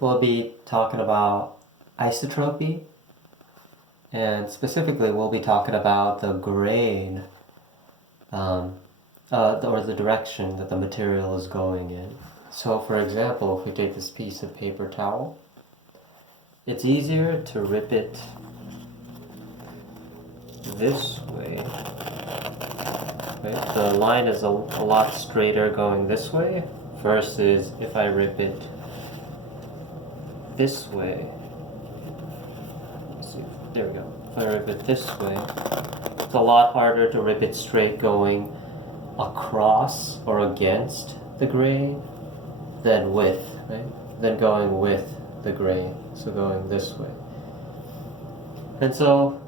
we'll be talking about isotropy, and specifically we'll be talking about the grain, or the direction that the material is going in. So for example, if we take this piece of paper towel, it's easier to rip it this way. Right? The line is a lot straighter going this way versus if I rip it this way. Let's see, there we go. If I rip it this way, it's a lot harder to rip it straight going across or against the grain than with, right? Than going with the grain. So going this way. And so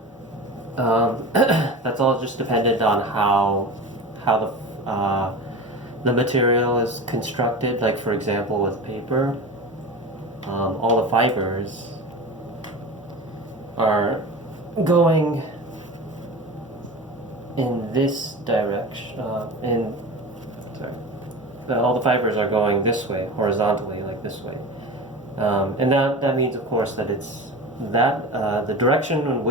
that's all just dependent on how the material is constructed. Like for example, with paper, all the fibers are going in this direction. All the fibers are going this way, horizontally, like this way, and that means, of course, that it's the direction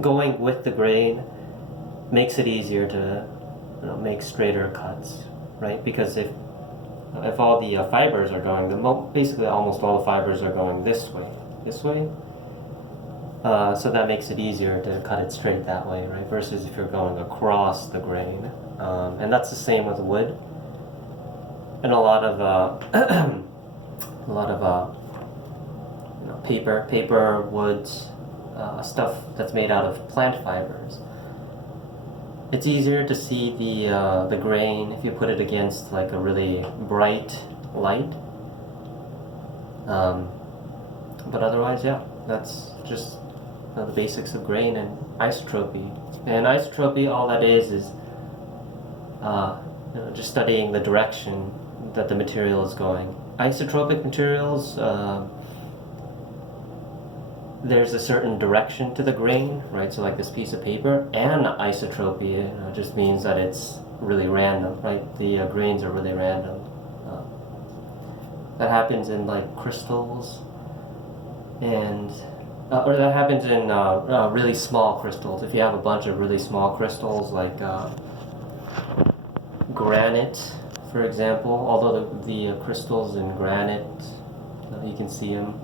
going with the grain makes it easier to make straighter cuts, right? Because if all the fibers are going, basically almost all the fibers are going this way, so that makes it easier to cut it straight that way, right? Versus if you're going across the grain, and that's the same with wood, and a lot of paper, woods, stuff that's made out of plant fibers. It's easier to see the grain if you put it against like a really bright light. But otherwise, yeah, that's just the basics of grain and isotropy. And isotropy, all that is just studying the direction that the material is going. Isotropic materials, there's a certain direction to the grain, right? So like this piece of paper, and isotropy just means that it's really random, right? The grains are really random. That happens in like crystals, and or that happens in really small crystals. If you have a bunch of really small crystals, like granite, for example, although the crystals in granite, you can see them